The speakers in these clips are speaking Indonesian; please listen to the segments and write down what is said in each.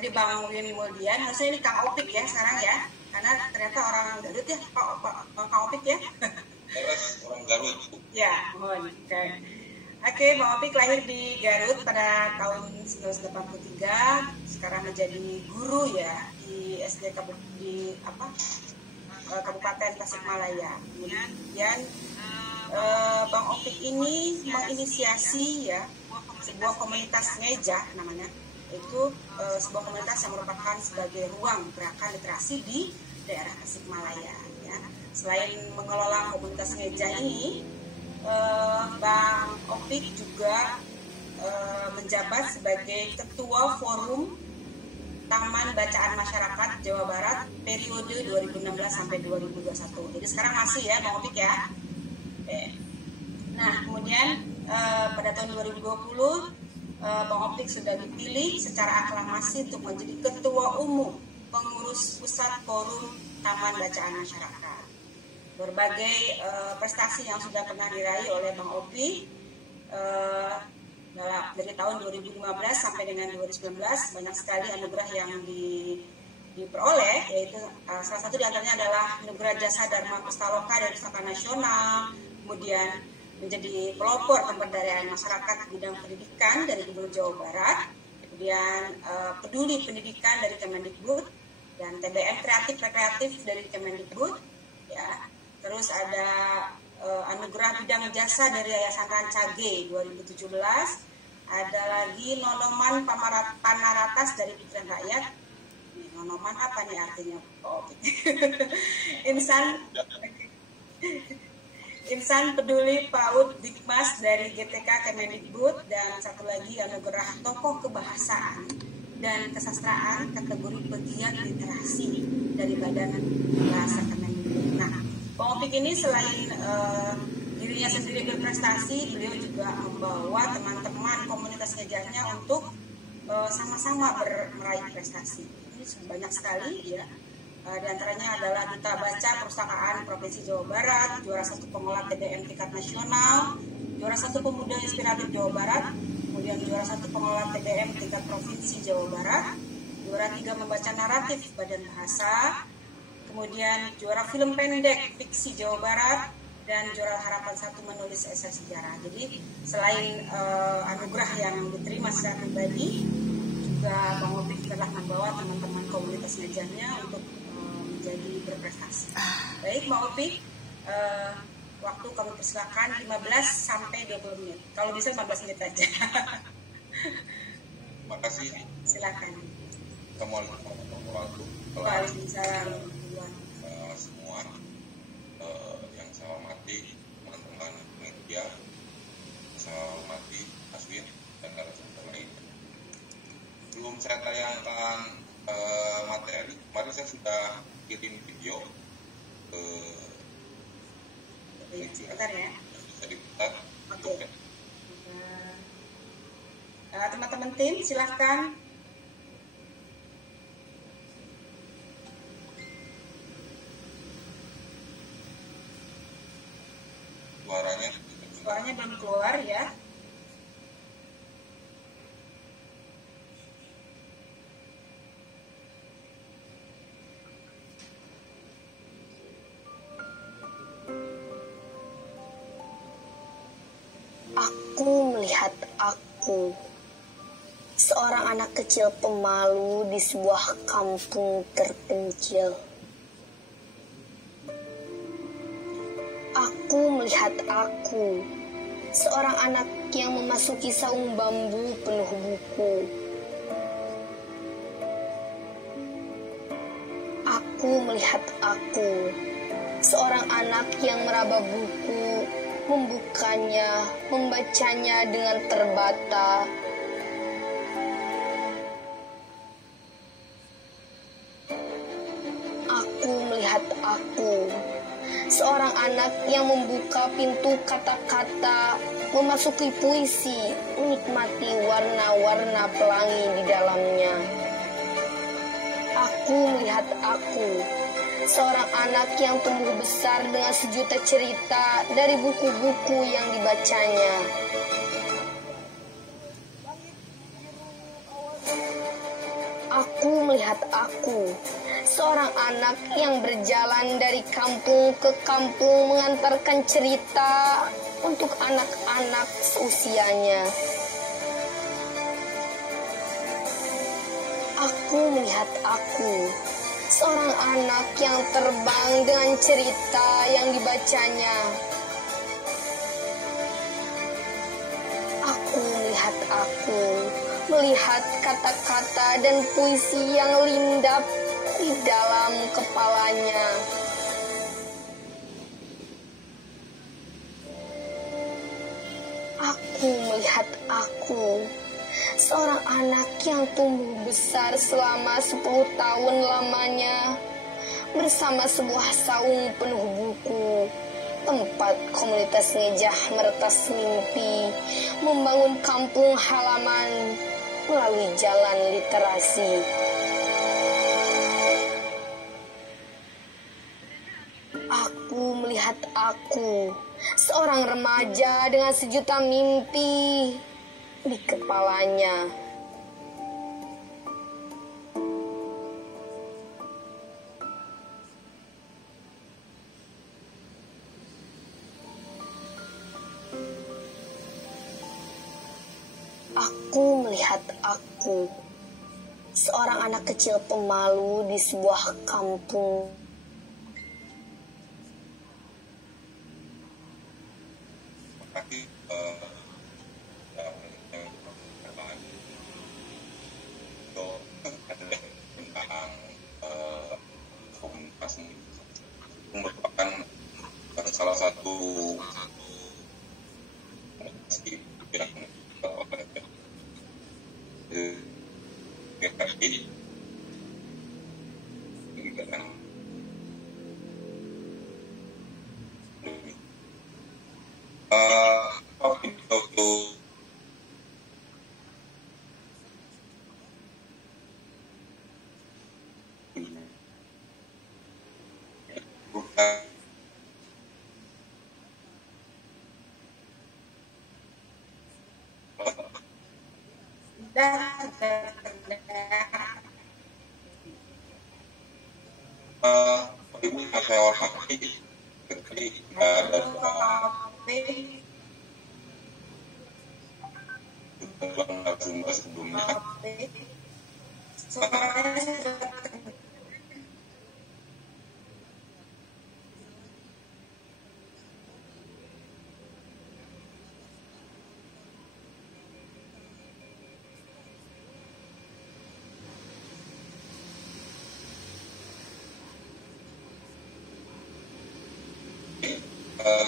tadi Bang Willy Muldian, harusnya ini Kang Opik ya sekarang ya, karena ternyata orang Garut ya, Kang Opik ya. Orang Garut. Ya, mohon. Oke, Bang Opik lahir di Garut pada tahun 1983, sekarang menjadi guru ya di SD Kabupaten Tasikmalaya. Kemudian Bang Opik ini menginisiasi ya sebuah komunitas ngeja namanya, itu sebuah komunitas yang merupakan sebagai ruang gerakan literasi di daerah Tasikmalaya ya. Selain mengelola komunitas ngeja ini, Bang Opik juga menjabat sebagai Ketua Forum Taman Bacaan Masyarakat Jawa Barat periode 2016 sampai 2021. Jadi sekarang masih ya Bang Opik ya. Nah, kemudian pada tahun 2020 Bang Opik sudah dipilih secara aklamasi untuk menjadi Ketua Umum Pengurus Pusat Forum Taman Bacaan Masyarakat. Berbagai prestasi yang sudah pernah diraih oleh Bang Opik dari tahun 2015 sampai dengan 2019, banyak sekali anugerah yang diperoleh, yaitu salah satu diantaranya adalah anugerah Jasa Dharma Pustaloka dari Pustaka Nasional, kemudian menjadi pelopor pemberdayaan masyarakat bidang pendidikan dari Gubernur Jawa Barat, kemudian peduli pendidikan dari Kemendikbud, dan TBM kreatif rekreatif dari Kemendikbud, ya. Terus ada anugerah bidang jasa dari Yayasan Rancage 2017, ada lagi Nonoman Panaratas dari Pikiran Rakyat. Nonoman apa nih artinya? Insan Peduli PAUD Dikmas dari GTK Kemendikbud, dan satu lagi anugerah Tokoh Kebahasaan dan Kesastraan kategori pegiat literasi dari Badan Bahasa Kemendikbud. Nah, Bang Opik ini selain dirinya sendiri berprestasi, beliau juga membawa teman-teman komunitas ngejanya untuk sama-sama meraih prestasi. Ini banyak sekali ya. Di antaranya adalah Duta Baca Perpustakaan Provinsi Jawa Barat, juara 1 pengolah TBM tingkat nasional, juara 1 pemuda inspiratif Jawa Barat, kemudian juara 1 pengolah TBM tingkat provinsi Jawa Barat, juara 3 membaca naratif Badan Bahasa, kemudian juara film pendek fiksi Jawa Barat, dan juara harapan 1 menulis esai sejarah. Jadi selain anugerah yang diterima secara pribadi, juga Bang Opik telah membawa teman-teman komunitas ngejanya untuk menjadi berprestasi. Baik Bang Opik, waktu kami persilakan 15 sampai 20 menit. Kalau bisa 15 menit aja. Makasih. Silakan. Assalamualaikum warahmatullahi wabarakatuh. Waalaikumsalam. Semua yang saya hormati, teman-teman media, saya hormati Aswin dan narasumber lain. Sebelum saya tayangkan materi, kemarin saya sudah kirim video sebentar ya. Bisa diputar. Oke. Teman-teman tim silahkan. Suaranya belum keluar ya. Aku melihat aku, seorang anak kecil pemalu di sebuah kampung terpencil. Aku melihat aku, seorang anak yang memasuki saung bambu penuh buku. Aku melihat aku, seorang anak yang meraba buku, membukanya, membacanya dengan terbata. Aku melihat aku, seorang anak yang membuka pintu kata-kata, memasuki puisi, menikmati warna-warna pelangi di dalamnya. Aku melihat aku, seorang anak yang tumbuh besar dengan sejuta cerita dari buku-buku yang dibacanya. Aku melihat aku, seorang anak yang berjalan dari kampung ke kampung mengantarkan cerita untuk anak-anak seusianya. Aku melihat aku, seorang anak yang terbang dengan cerita yang dibacanya. Aku melihat aku, melihat kata-kata dan puisi yang lindap di dalam kepalanya. Aku melihat aku, seorang anak yang tumbuh besar selama 10 tahun lamanya bersama sebuah saung penuh buku, tempat komunitas ngejah meretas mimpi, membangun kampung halaman melalui jalan literasi. Aku melihat aku, seorang remaja dengan sejuta mimpi di kepalanya. Aku melihat aku, seorang anak kecil pemalu di sebuah kampung. Tapi tentang komunitas ini merupakan salah satu yang ibu yang saya hormati, jadi ada narasumber sebelumnya.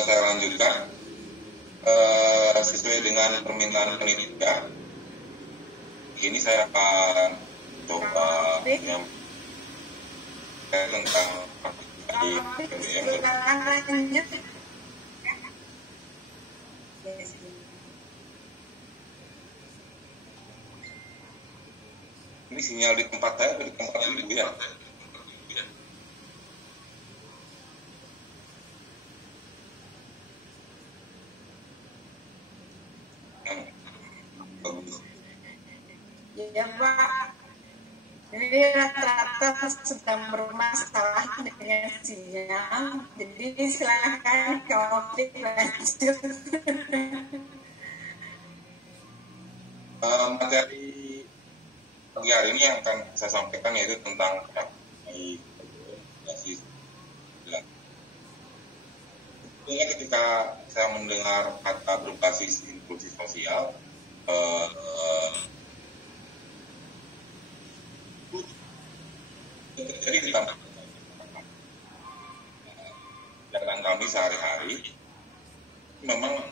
Saya lanjutkan sesuai dengan permintaan panitia. Ini saya akan coba menyampaikan tentang ini sinyal di tempat saya atau di tempat ibu ya? Ya Pak, ini rata-rata sedang bermasalah dengan sinyal, jadi silakan Optik lanjut. Materi pagi hari ini yang akan saya sampaikan yaitu tentang ketika saya mendengar kata berbasis inklusi sosial, jadi di kegiatan kami sehari-hari memang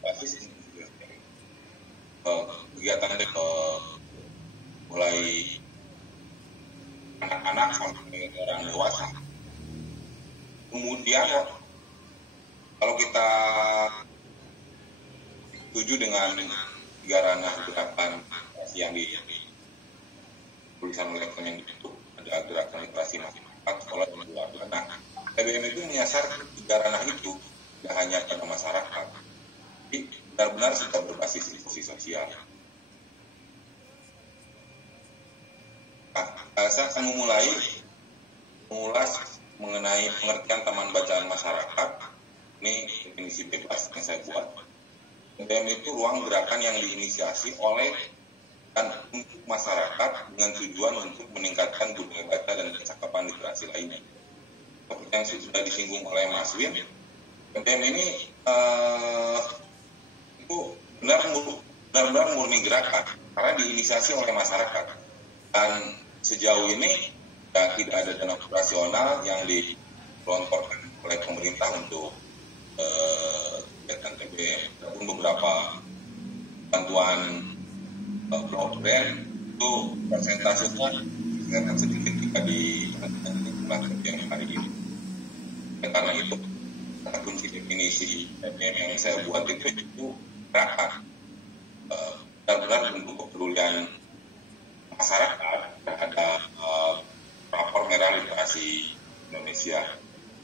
basis inklusi kegiatan mulai anak-anak sampai orang dewasa. Kemudian kalau kita setuju dengan 3 ranah gerakan yang di tulisan mereka yang dibentuk, ada gerakan literasi masyarakat, sekolah, dan keluarga. Nah, TBM itu menyasar 3 ranah itu tidak hanya pada masyarakat, tapi benar-benar sudah berbasis inklusi sosial. Saya akan mengulas mengenai pengertian taman bacaan masyarakat. Ini definisi bebas yang saya buat. TBM itu ruang gerakan yang diinisiasi oleh dan untuk masyarakat dengan tujuan untuk meningkatkan budaya baca dan percakapan literasi lainnya. Seperti yang sudah disinggung oleh Mas Win, TBM ini itu benar-benar murni gerakan karena diinisiasi oleh masyarakat, dan sejauh ini tidak ada dana operasional yang digelontorkan oleh pemerintah untuk kegiatan TBM. Walaupun beberapa bantuan broadband itu persentasenya sangat sedikit jika dibandingkan TBM hari ini. Karena itu kunci definisi TBM yang saya buat itu gerakan, benar-benar bentuk kepedulian masyarakat terhadap rapor merah literasi Indonesia.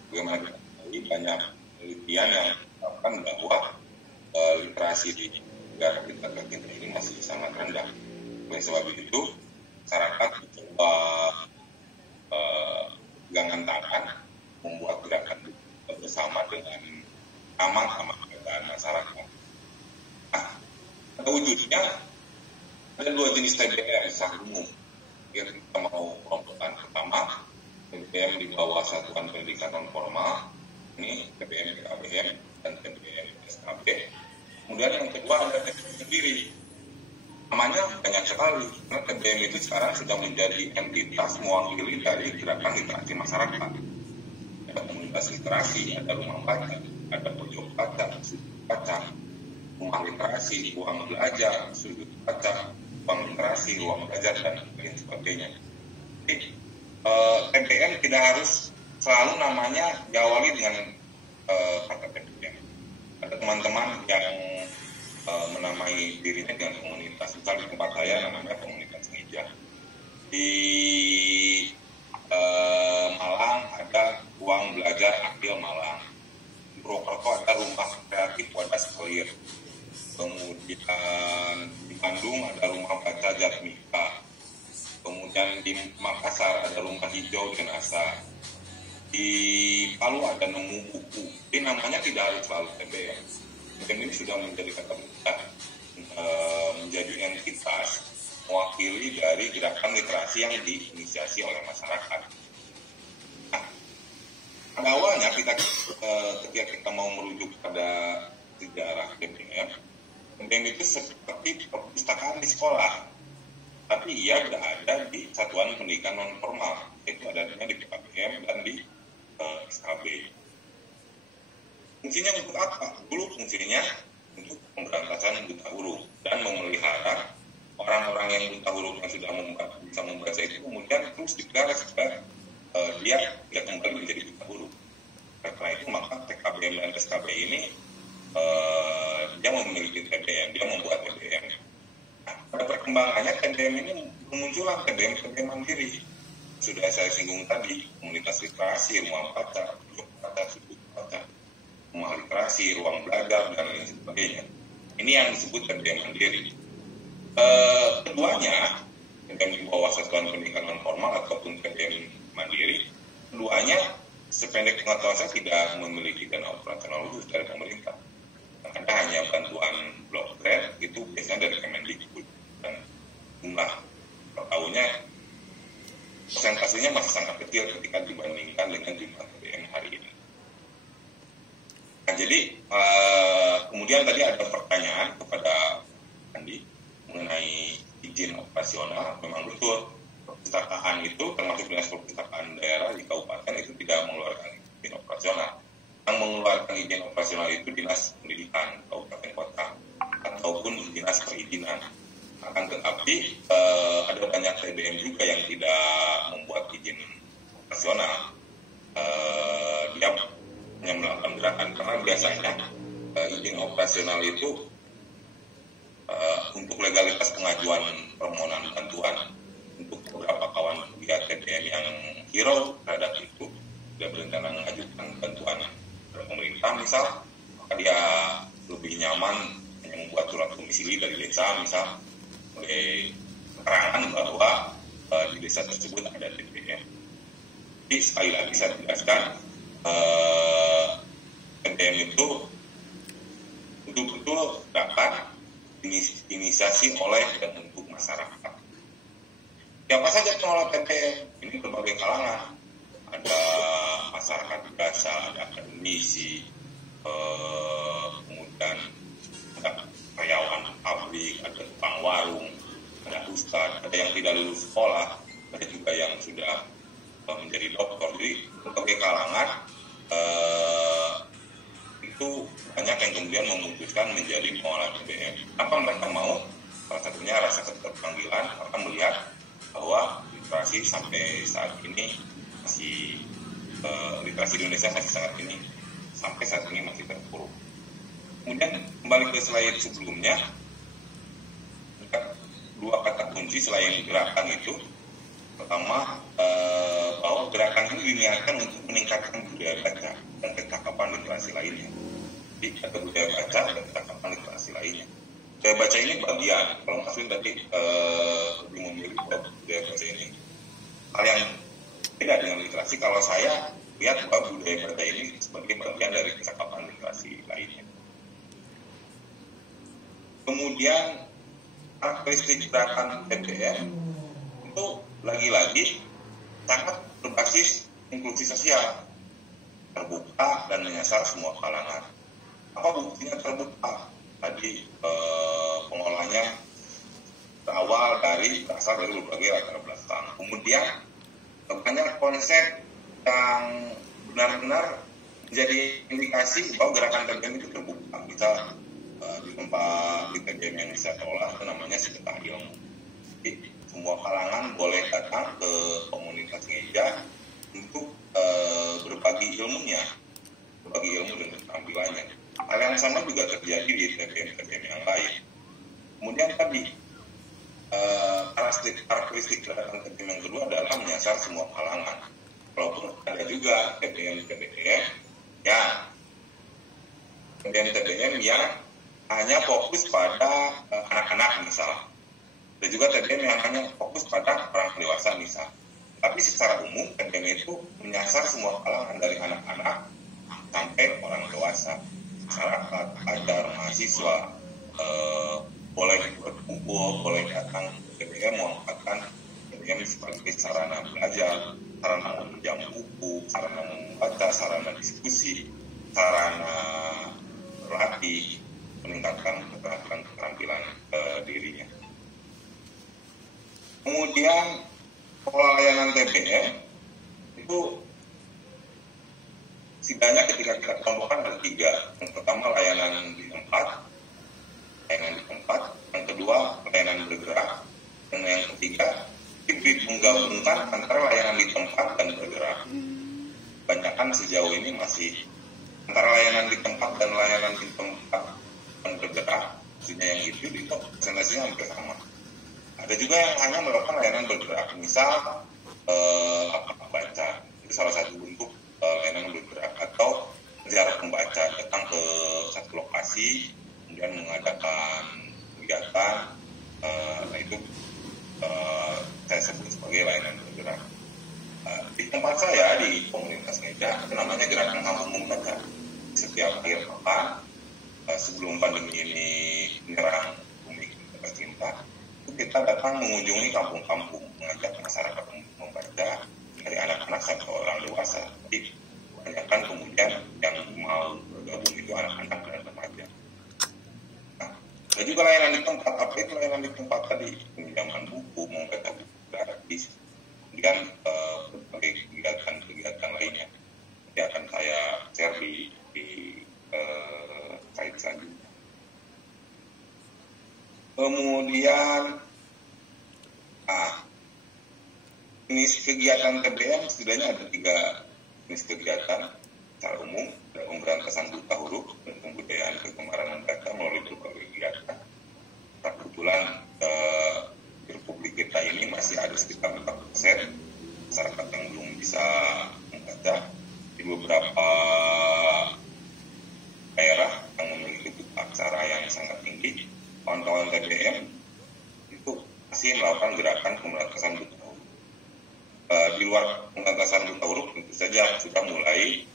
Bagaimana kita tahu banyak penelitian yang mengatakan bahwa literasi di negara kita ini masih sangat rendah. Oleh sebab itu, masyarakat mencoba pegangan tangan membuat gerakan bersama dengan taman bacaan masyarakat. Nah, pada wujudnya ada dua jenis TBM secara umum. Yang kita mau kelompokkan pertama, TBM di bawah satuan pendidikan non formal, ini TBM PKBM dan TBM SKB. Kemudian yang kedua ada TBM sendiri. Namanya banyak sekali, karena TBM itu sekarang sudah menjadi entitas mewakili dari gerakan literasi masyarakat. Ada komunitas literasi, ada rumah baca, ada pojok baca, sudut baca, rumah literasi, ruang belajar, sudut baca, ruang literasi, ruang belajar, dan lain sebagainya. Jadi, TBM tidak harus selalu namanya diawali dengan kata TBM. Ada teman-teman yang menamai dirinya dengan komunitas. Misalnya di tempat saya namanya komunitas meja. Di Malang ada ruang belajar Akil Malang. Di Purwokerto ada rumah kreatif Wadas Kelir. Kemudian di Bandung ada rumah baca Jatmika. Kemudian di Makassar ada rumah hijau Jenasa. Di Palu ada nemu buku. Jadi namanya tidak harus selalu TBM. TBM ini sudah menjadi kata besar, menjadi entitas mewakili dari gerakan literasi yang diinisiasi oleh masyarakat. Nah, pada awalnya ketika kita mau merujuk pada sejarah TBM itu seperti perpustakaan di sekolah, tapi ia berada di satuan pendidikan non formal, yaitu adanya di PKBM dan di SKB. Fungsinya untuk apa? Dulu fungsinya untuk pemberantasan buta huruf dan memelihara orang-orang yang buta huruf yang sudah bisa membaca itu kemudian terus dipelihara supaya dia tidak kembali menjadi buta huruf. Karena itu maka PKBM dan SKB ini dia memiliki TBM, dia membuat TBM. Nah, pada perkembangannya TBM ini bermunculan TBM mandiri. Sudah saya singgung tadi, komunitas literasi, rumah baca, sudut baca, rumah literasi, ruang belajar, dan lain sebagainya. Ini yang disebut TBM mandiri. Keduanya, TBM di bawah satuan pendidikan non formal ataupun TBM mandiri, keduanya sependek pengetahuan saya tidak memiliki dana operasional khusus dari pemerintah. Karena hanya bantuan blok grant itu biasanya dari Kemendikbud, dan jumlah per tahunnya persentasenya masih sangat kecil ketika dibandingkan dengan jumlah TBM hari ini. Nah, jadi kemudian tadi ada pertanyaan kepada Andi mengenai izin operasional. Memang betul, perpustakaan itu termasuk dinas perpustakaan daerah di kabupaten itu tidak mengeluarkan izin operasional. Yang mengeluarkan izin operasional itu dinas pendidikan kabupaten kota ataupun dinas perizinan. Akan tetapi ada banyak TBM juga yang tidak membuat izin operasional. Dia hanya melakukan gerakan karena biasanya izin operasional itu untuk legalitas pengajuan permohonan bantuan untuk beberapa kawan pihak TBM yang hero terhadap itu dia berencana mengajukan bantuan dari pemerintah misal, maka dia lebih nyaman hanya membuat surat domisili dari desa misal oleh keterangan bahwa di desa desa tersebut ada TBM. Jadi sekali lagi saya tegaskan, TBM itu betul-betul dapat inisiasi oleh dan untuk masyarakat. Siapa saja pengelola TBM? Ini berbagai kalangan. Ada masyarakat biasa, ada akademisi, kemudian ada karyawan pabrik, ada tukang warung, ada ustadz, ada yang tidak lulus sekolah, ada juga yang sudah menjadi dokter. Jadi berbagai kalangan itu banyak yang kemudian memutuskan menjadi pengelola TBM. Apa mereka mau? Salah satunya rasa keterpanggilan, karena melihat bahwa literasi sampai saat ini masih literasi di Indonesia sampai saat ini masih terpuruk. Kemudian kembali ke slide sebelumnya, dua kata kunci selain gerakan itu, pertama bahwa gerakan ini diniatkan untuk meningkatkan budaya baca dan kecakapan literasi lainnya. Jadi ada budaya baca dan kecakapan literasi lainnya. Budaya baca ini bagian, kalau maksudnya tadi lebih memilih budaya baca ini hal yang beda dengan literasi. Kalau saya lihat bahwa budaya baca ini sebagai bagian dari kecakapan literasi lainnya. Kemudian karakteristik gerakan TBM itu lagi-lagi sangat berbasis inklusi sosial, terbuka dan menyasar semua kalangan. Apa buktinya terbuka? Tadi pengolahnya berawal berasal dari berbagai latar belakang. Kemudian banyak konsep yang benar-benar menjadi indikasi bahwa gerakan TBM itu terbuka. Kita di tempat di TBM yang saya kelola itu namanya Sedekah Ilmu. Jadi, semua kalangan boleh datang ke komunitas gereja untuk berbagi ilmunya, berbagi ilmu dan keterampilannya. Hal yang sama juga terjadi di TBM yang lain. Kemudian tadi karakteristik gerakan TBM yang kedua adalah menyasar semua kalangan. Walaupun ada juga TBM yang hanya fokus pada anak-anak misal. Dan juga TBM yang hanya fokus pada orang dewasa misal. Tapi secara umum TBM itu menyasar semua kalangan dari anak-anak sampai orang dewasa. Masyarakat, ajar, mahasiswa boleh berkumpul, boleh datang ke TBM, memanfaatkan TBM sebagai sarana belajar, sarana meminjam buku, sarana membaca, sarana diskusi, sarana berlatih, meningkatkan keterampilan dirinya. Kemudian pola layanan TBM itu setidaknya ketika kita kelompokkan ada 3. Yang pertama layanan di tempat, yang kedua layanan bergerak, dan yang ketiga menggabungkan antara layanan di tempat dan bergerak. Kebanyakan sejauh ini masih antara layanan di tempat dan layanan di tempat dan bergerak, maksudnya yang itu presentasinya hampir sama. Ada juga yang hanya melakukan layanan bergerak, misal baca, itu salah satu bentuk layanan bergerak, atau ziarah pembaca, datang ke satu lokasi kemudian mengadakan kegiatan, itu saya sebut sebagai layanan bergerak. Di tempat saya di komunitas gereja itu namanya Gerakan Kampung Membaca. Setiap akhir pekan sebelum pandemi ini menyerang bumi kita tercinta, kita datang mengunjungi kampung-kampung, mengajak masyarakat membaca dari anak-anak sampai orang dewasa. Jadi kebanyakan kemudian yang mau bergabung itu anak-anak dan remaja. Nah, ada juga layanan di tempat. Apa itu layanan di tempat tadi? Pinjaman buku, membaca buku gratis, kemudian berbagai kegiatan lainnya. Ini akan saya share di slide selanjutnya. Kemudian jenis kegiatan TBM setidaknya ada 3 jenis kegiatan secara umum. Ada pemberantasan buta huruf dan pembudayaan kegemaran membaca melalui berbagai kegiatan. Kebetulan di Republik kita ini masih ada sekitar 4% masyarakat yang belum bisa membaca. Di beberapa daerah yang memiliki buta aksara yang sangat tinggi, kawan-kawan TBM itu masih melakukan gerakan pemberantasan buta huruf. di luar pengentasan buta huruf tentu saja sudah mulai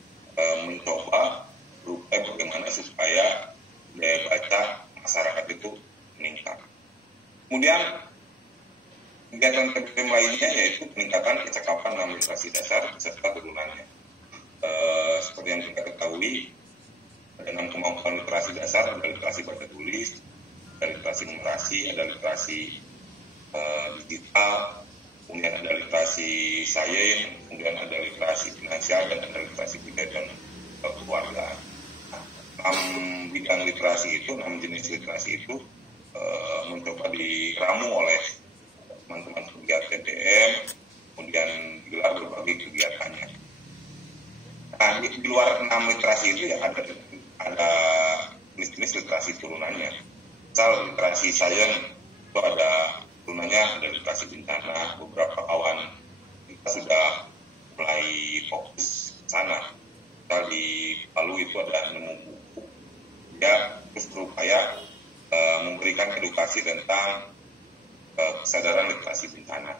mencoba berupaya bagaimana supaya daya baca masyarakat itu meningkat. Kemudian kegiatan TBM lainnya yaitu peningkatan kecakapan dalam literasi dasar serta turunannya. Seperti yang kita ketahui, ada 6 kemampuan literasi dasar, ada literasi baca tulis, ada literasi numerasi, ada literasi digital, kemudian ada literasi sains, kemudian ada literasi finansial, dan ada literasi budaya dan keluarga. 6 bidang literasi itu, 6 jenis literasi itu mencoba diramu oleh teman-teman pegiat TBM, kemudian digelar berbagai kegiatannya. Nah, di luar 6 literasi itu ya ada jenis-jenis literasi turunannya. Misal literasi sains itu ada turunannya, ada literasi bencana. Beberapa kawan kita sudah mulai fokus ke sana. Misal di Palu itu ada nemu buku, ya terus berupaya memberikan edukasi tentang kesadaran literasi bencana.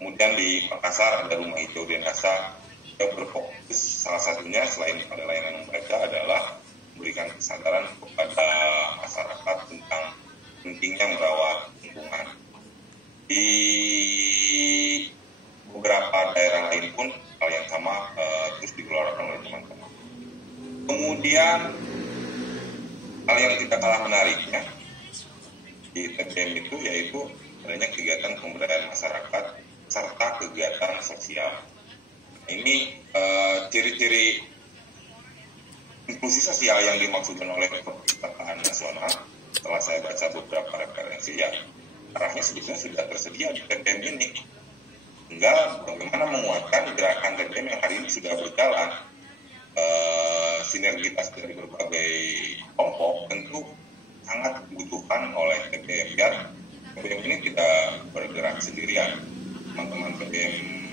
Kemudian di Makassar ada Rumah Hijau Denasa yang berfokus salah satunya selain pada layanan membaca adalah memberikan kesadaran kepada masyarakat tentang pentingnya merawat lingkungan. Di beberapa daerah lain pun hal yang sama terus digelorkan oleh teman-teman. Kemudian hal yang tidak kalah menariknya di TBM itu yaitu adanya kegiatan pemberdayaan masyarakat serta kegiatan sosial. Ini ciri-ciri inklusi sosial yang dimaksudkan oleh Perpustakaan Nasional. Setelah saya baca beberapa referensi, ya arahnya sebetulnya sudah tersedia di TBM ini. Hingga bagaimana menguatkan gerakan TBM yang hari ini sudah berjalan. Sinergitas dari berbagai kelompok tentu sangat dibutuhkan oleh TBM biar TBM ini tidak bergerak sendirian. Teman-teman TBM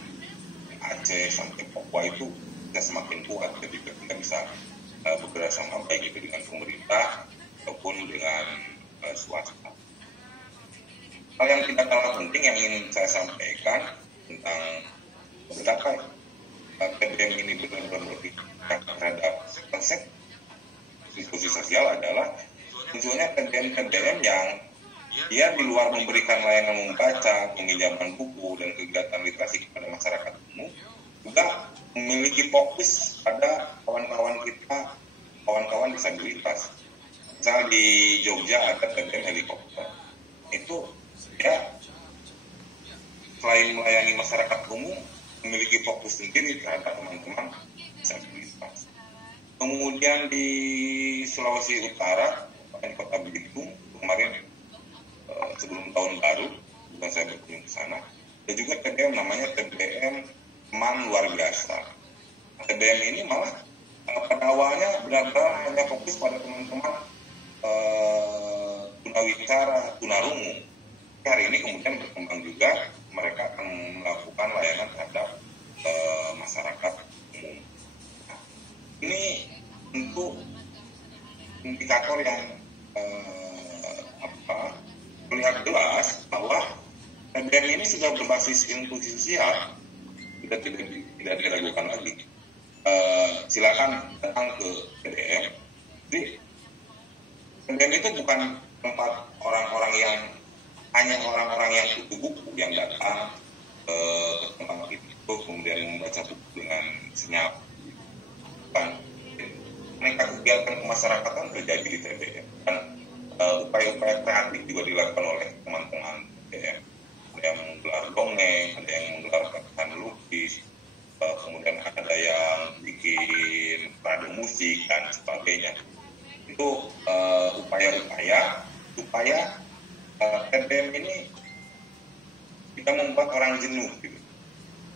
Aceh sampai Papua itu sudah semakin kuat ketika kita bisa bekerja sama baik itu dengan pemerintah ataupun dengan swasta. Hal yang tidak kalah penting yang ingin saya sampaikan tentang betapa TBM ini benar-benar berpikir terhadap konsep inklusi sosial adalah munculnya TBM yang dia di luar memberikan layanan membaca, peminjaman buku, dan kegiatan literasi kepada masyarakat umum, juga memiliki fokus pada kawan-kawan kita, kawan-kawan disabilitas. Misalnya di Jogja ada TBM helikopter. Itu ya selain melayani masyarakat umum, memiliki fokus sendiri terhadap teman-teman disabilitas. Kemudian di Sulawesi Utara, di Kota Belitung, kemarin sebelum tahun baru, bukan saya berkunjung ke sana, ada juga TBM namanya TBM Teman Luar Biasa. TBM ini malah pada awalnya benar-benar hanya fokus pada teman-teman tunawicara, tunarungu. Hari ini kemudian berkembang juga, mereka akan melakukan layanan terhadap masyarakat umum. Nah, ini tentu indikator yang melihat jelas bahwa TBM ini sudah berbasis inklusi sosial, tidak diragukan lagi. Silakan datang ke TBM. Jadi TBM itu bukan tempat orang-orang yang hanya orang-orang yang butuh buku yang datang ke tempat itu kemudian membaca buku dengan senyap. Bukan. Mereka kegiatan kemasyarakatan terjadi di TBM. Dan upaya-upaya kreatif juga dilakukan oleh teman-teman TBM. Ada yang menggelar dongeng, ada yang menggelar gerakan lukis, kemudian ada yang bikin radio musik dan sebagainya. Itu upaya-upaya supaya TBM ini tidak membuat orang jenuh gitu.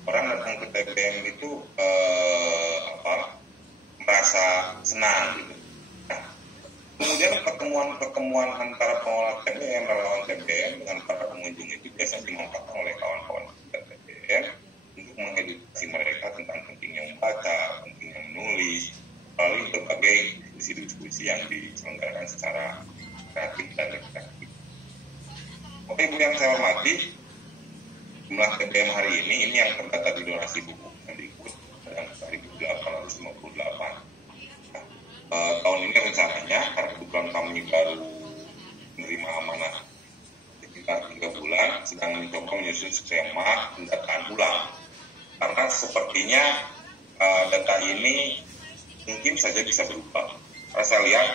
Orang datang ke TBM itu merasa senang gitu. Nah, kemudian pertemuan antara pengelola TBM, relawan TBM dengan para pengunjung itu biasanya dimanfaatkan oleh kawan-kawan TBM untuk mengedukasi mereka tentang pentingnya membaca, pentingnya menulis, melalui berbagai diskusi-diskusi yang diselenggarakan secara kreatif dan reflektif. Oke, Ibu yang saya hormati, jumlah TBM hari ini yang terdata di donasi buku Mendikbud yang 1858. Tahun ini rencananya karena kebetulan kami baru menerima amanah sekitar 3 bulan, sedang mencoba menyusun skema pendataan ulang. Karena sepertinya data ini mungkin saja bisa berubah. Karena saya lihat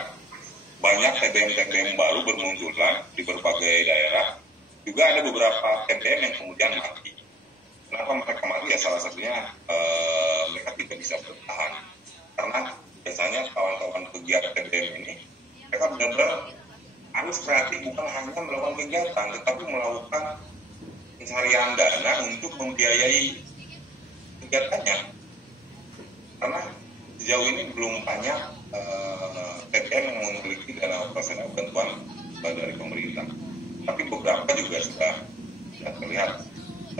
banyak TBM-TBM baru bermunculan di berbagai daerah. Juga ada beberapa TBM yang kemudian mati. Kenapa mereka mati? Ya salah satunya mereka tidak bisa bertahan. Karena biasanya kawan-kawan pegiat TBM ini, mereka benar-benar harus kreatif, bukan hanya melakukan kegiatan, tetapi melakukan pencarian dana untuk membiayai kegiatannya. Karena sejauh ini belum banyak TBM yang memiliki dana operasional bantuan dari pemerintah. Tapi beberapa juga sudah terlihat,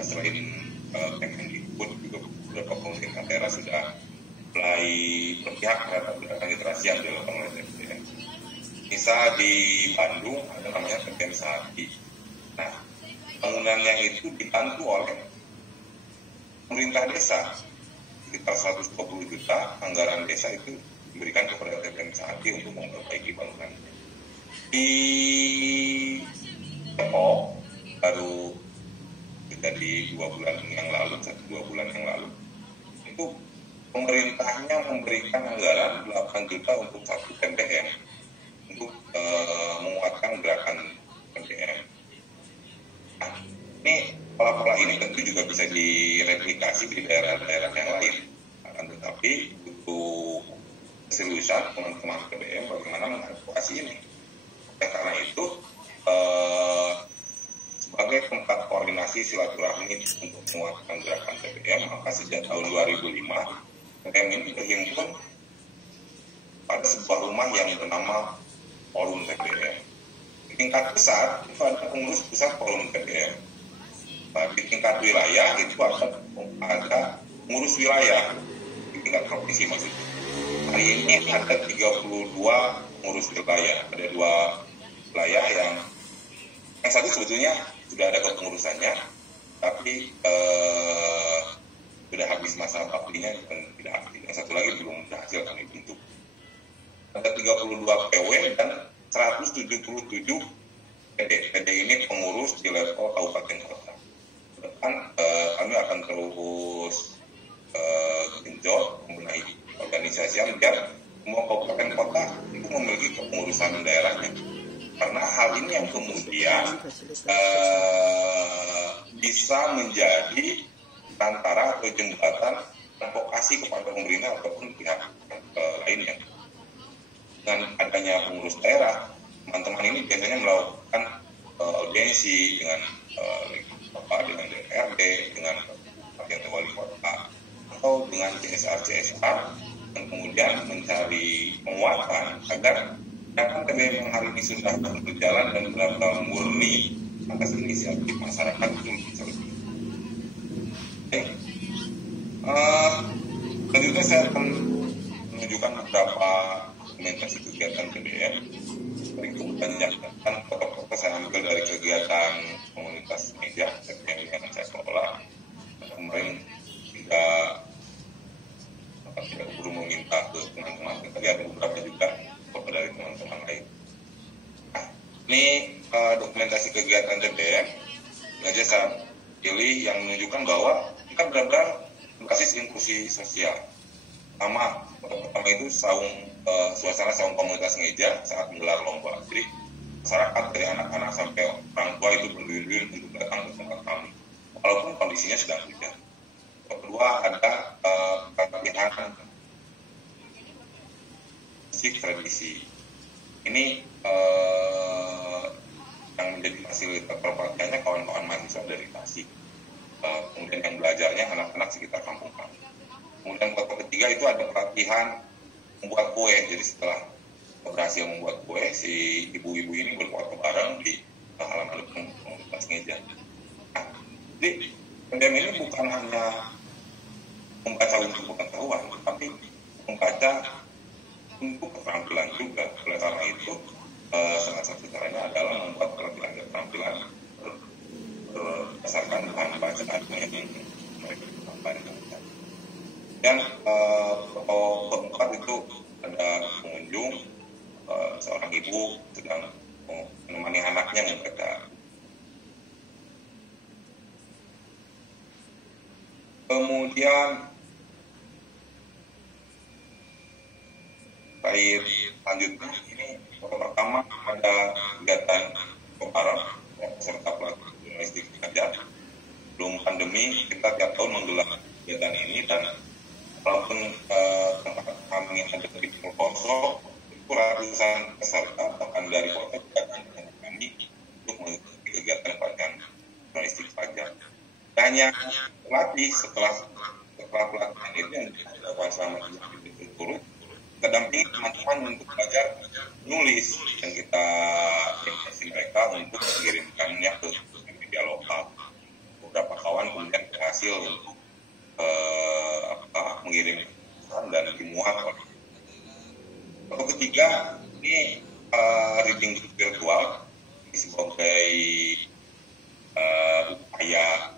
selain Kemendikbud, juga beberapa pemerintah daerah sudah mulai berpihak terhadap gerakan literasi yang dilakukan oleh TBM. Misal di Bandung ada namanya TBM Sehati. Nah, bangunannya itu dibantu oleh pemerintah desa. Sekitar 120 juta anggaran desa itu diberikan kepada TBM Sehati untuk memperbaiki bangunan. Di Depok baru dari 2 bulan yang lalu, 1-2 bulan yang lalu, itu pemerintahnya memberikan anggaran 8 juta untuk 1 TBM untuk menguatkan gerakan TBM. Nah, ini pola-pola ini tentu juga bisa direplikasi di daerah-daerah yang lain. Akan tetapi untuk keseriusan teman-teman TBM bagaimana mengadvokasi ini. Karena itu sebagai tempat koordinasi silaturahmi untuk menguatkan gerakan TBM, maka sejak tahun 2005 TBM ini berhimpun pada sebuah rumah yang bernama Forum TBM. Di tingkat besar itu ada pengurus pusat Forum TBM. Di tingkat wilayah itu ada pengurus wilayah di tingkat provinsi maksudnya. Hari ini ada 32 pengurus wilayah. Ada 2 wilayah yang satu sebetulnya sudah ada kepengurusannya, tapi sudah habis masa baktinya dan tidak aktif. Yang satu lagi belum berhasil kami bentuk. Ada 32 PW dan 177 PD. PD ini pengurus di level kabupaten kota. Depan kami akan terus genjot membenahi organisasi biar semua kabupaten kota itu memiliki kepengurusan daerahnya. Karena hal ini yang kemudian bisa menjadi antara atau jembatan advokasi kepada pemerintah ataupun pihak lainnya. Dengan adanya pengurus daerah, teman-teman ini biasanya melakukan audiensi dengan dengan DPRD, dengan wakil wali kota, atau dengan CSR yang kemudian mencari penguatan agar gerakan TBM yang hari ini sudah berjalan dan benar-benar murni atas inisiatif masyarakat itu bisa lebih. Selanjutnya saya akan menunjukkan beberapa dokumentasi kegiatan TBM. Berikut banyakkan foto-foto saya ambil dari kegiatan komunitas media TBM yang saya kelola. Kemarin tidak perlu meminta ke teman-teman, tapi ada beberapa juga foto dari teman-teman lain. Nah, ini dokumentasi kegiatan TBM. Sengaja saya pilih yang menunjukkan bahwa kita benar-benar berbasis inklusi sosial. Pertama itu suasana saung komunitas ngeja saat menggelar lomba. Jadi masyarakat dari anak-anak sampai orang tua itu berdiri untuk datang ke tempat kami, walaupun kondisinya sedang hujan. Kedua ada pelatihan musik tradisi. Ini yang menjadi fasilitator pelatihannya kawan-kawan mahasiswa dari Tasik. Kemudian yang belajarnya anak-anak sekitar kampung kami. Kemudian foto ketiga itu ada pelatihan membuat kue. Jadi setelah berhasil membuat kue, si ibu-ibu ini berfoto bareng di halaman komunitas ngeja. Nah, jadi TBM ini bukan hanya membaca untuk pengetahuan, tapi membaca untuk keterampilan juga. Oleh karena itu, salah satu caranya adalah membuat keterampilan berdasarkan bahan bacaan yang mereka sampaikan. Dan keempat itu ada pengunjung, seorang ibu sedang menemani anaknya membaca. Kemudian selanjutnya ini pertama ada kegiatan kebaran serta pelaku jurnalistik kerja. Belum pandemi kita tiap tahun menggelar kegiatan ini, dan walaupun tempat kami ada di pelosok, itu ratusan peserta bahkan dari kota datang ke kami untuk mengikuti kegiatan pelatihan jurnalistik pajak. Hanya pelatih setelah pelatihan itu yang dilakukan selama 2 minggu berturut, kita dampingi teman-teman untuk belajar nulis, dan kita investasi mereka untuk mengirimkannya ke media lokal. Beberapa kawan kemudian berhasil untuk mengirim dan dimuat. Untuk ketiga, ini reading virtual ini sebagai upaya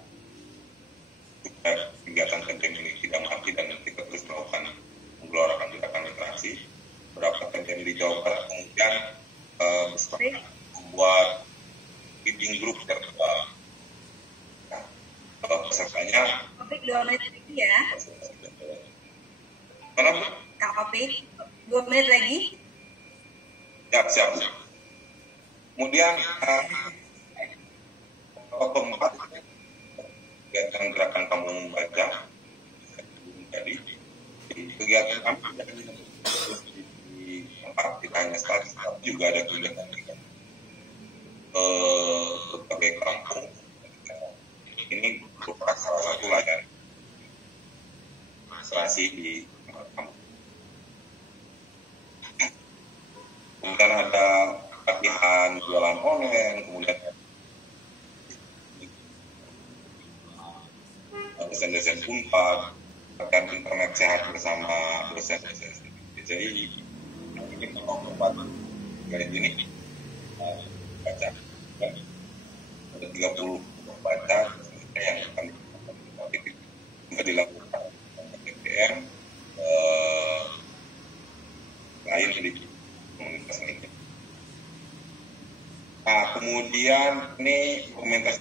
supaya kegiatan konten ini tidak mati dan kita terus melakukan menggelorakan gerakan literasi. Beberapa konten di Jawa Barat kemudian membuat reading group virtual. Pesertanya Opik 2 menit lagi ya. mana Bu? Kak Opik, 2 menit lagi. Siap Bu. Kemudian keempat, kegiatan gerakan kamu membaca. Jadi kegiatan kami di tempat kita hanya sekali, tapi juga ada kegiatan berbagai kampung. Ini merupakan salah satu layanan administrasi di kampung. Kemudian ada latihan jualan online, kemudian dosen-dosen Unpad, akan internet sehat bersama dosen-dosen. Jadi ini kalau tempat kayak ini baca ada 30 baca yang akan juga dilakukan PTM lain di komunitas ini. Nah, kemudian ini komunitas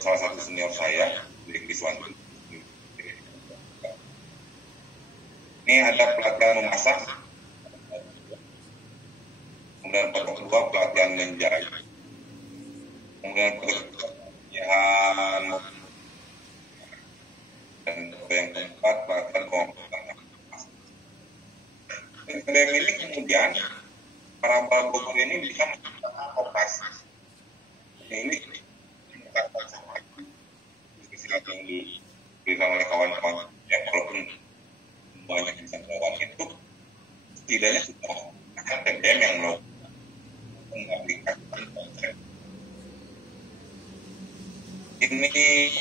salah satu senior saya di Kiswan. Ini ada pelatihan memasak, kemudian kedua pelatihan menjahit, kemudian pelatihan, dan yang keempat pelatihan komputer. Dan ini kemudian para Bogor ini bisa melakukan operasi. Ini diskusi yang diberikan oleh kawan-kawan yang walaupun banyak bisa melawan itu, setidaknya sudah akan TBM yang mengaplikasikan konsep. Ini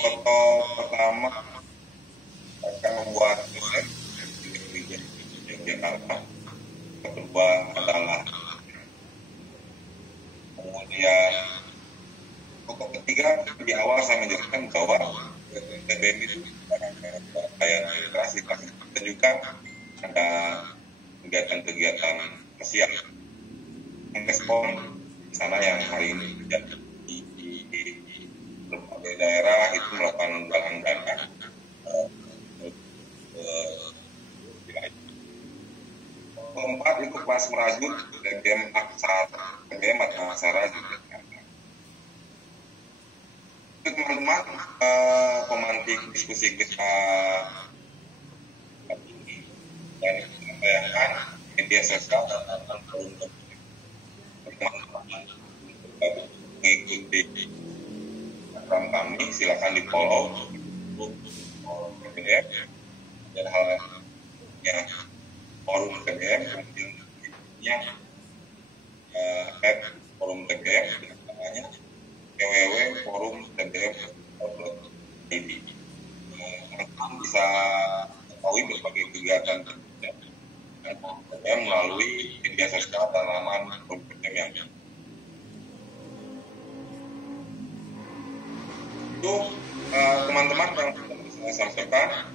foto pertama akan membuat konsep di Jakarta. Kedua adalah kemudian pokok ketiga, di awal saya menjelaskan bahwa TBM itu kayak literasi, dan juga ada kegiatan-kegiatan sosial respon di sana yang hari ini terjadi di berbagai daerah itu melakukan galang dana keempat itu kelas merajut TBM Aksara juga. Teman-teman, pemantik diskusi kita dan membayangkan media sosial akan untuk mengikuti program kami, silakan di follow TBM dan hal yang forum TBM, kemudian forum TBM namanya www.forum.tbm.id. Teman-teman bisa mengetahui berbagai kegiatan TBM melalui media sosial dan laman forum TBM yang Untuk teman-teman yang saya sampaikan,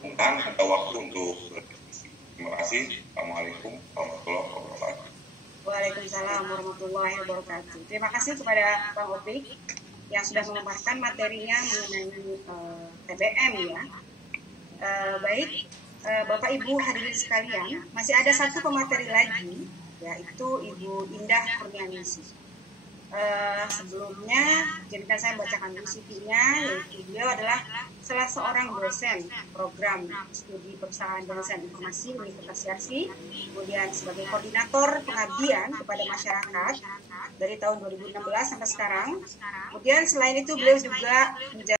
mungkin ada waktu untuk berdiskusi. Terima kasih. Assalamualaikum warahmatullahi wabarakatuh. Waalaikumsalam warahmatullahi wabarakatuh. Terima kasih kepada Bang Opik yang sudah memaparkan materinya mengenai TBM ya. Baik, Bapak Ibu hadirin sekalian, masih ada satu pemateri lagi, yaitu Ibu Indah Kurnianingsih. Sebelumnya, jadikan saya bacakan dulu CV-nya, yaitu beliau adalah salah seorang dosen program studi perusahaan dosen informasi Universitas Yarsi, kemudian sebagai koordinator pengabdian kepada masyarakat dari tahun 2016 sampai sekarang. Kemudian selain itu beliau juga menjadi